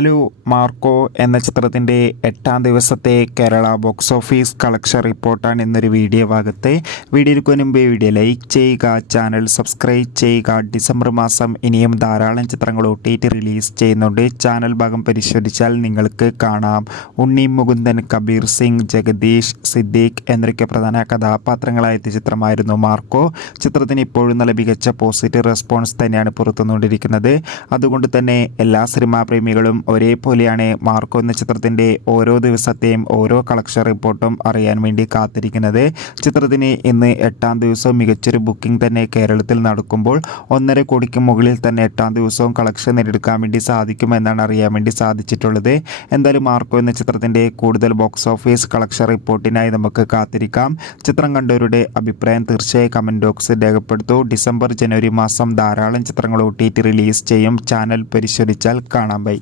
Hello Marco എന്ന ചിത്രത്തിന്റെ എട്ടാം ദിവസത്തെ കേരള ബോക്സ് ഓഫീസ് കളക്ഷൻ റിപ്പോർട്ടാണ് ഇന്നൊരു വീഡിയോ ഭാഗത്തെ. വീഡിയോയ്ക്ക് മുമ്പ് വീഡിയോ ലൈക്ക് ചെയ്യുക ചാനൽ സബ്സ്ക്രൈബ് ചെയ്യുക. ഡിസംബർ മാസം ഇനിയും ധാരാളം ചിത്രങ്ങൾ ഒ ടി ടി റിലീസ് ചെയ്യുന്നുണ്ട്. ചാനൽ ഭാഗം പരിശോധിച്ചാൽ നിങ്ങൾക്ക് കാണാം. ഉണ്ണി മുകുന്ദൻ കബീർ സിംഗ് ജഗദീഷ് സിദ്ദീഖ് എന്നൊക്കെ പ്രധാന കഥാപാത്രങ്ങളായ ചിത്രമായിരുന്നു മാർക്കോ. ചിത്രത്തിന് ഇപ്പോഴും നല്ല മികച്ച പോസിറ്റീവ് റെസ്പോൺസ് തന്നെയാണ് പുറത്തുനിന്നുകൊണ്ടിരിക്കുന്നത്. അതുകൊണ്ട് തന്നെ എല്ലാ സിനിമാ പ്രേമികളും ഒരേപോലെയാണ് മാർക്കോ എന്ന ചിത്രത്തിന്റെ ഓരോ ദിവസത്തെയും ഓരോ കളക്ഷൻ റിപ്പോർട്ടും അറിയാൻ വേണ്ടി കാത്തിരിക്കുന്നത്. ചിത്രത്തിന് ഇന്ന് എട്ടാം ദിവസവും മികച്ചൊരു ബുക്കിംഗ് തന്നെ കേരളത്തിൽ നടക്കുമ്പോൾ ഒന്നര കോടിക്ക് മുകളിൽ തന്നെ എട്ടാം ദിവസവും കളക്ഷൻ നേടിയെടുക്കാൻ വേണ്ടി സാധിക്കുമെന്നാണ് അറിയാൻ വേണ്ടി സാധിച്ചിട്ടുള്ളത്. എന്തായാലും മാർക്കോ എന്ന ചിത്രത്തിന്റെ കൂടുതൽ ബോക്സ് ഓഫീസ് കളക്ഷൻ റിപ്പോർട്ടിനായി നമുക്ക് കാത്തിരിക്കാം. ചിത്രം കണ്ടവരുടെ അഭിപ്രായം തീർച്ചയായും കമന്റ് ബോക്സിൽ രേഖപ്പെടുത്തൂ. ഡിസംബർ ജനുവരി മാസം ധാരാളം ചിത്രങ്ങൾ ഒ റിലീസ് ചെയ്യും. ചാനൽ പരിശോധിച്ചാൽ കാണാം. ബൈ.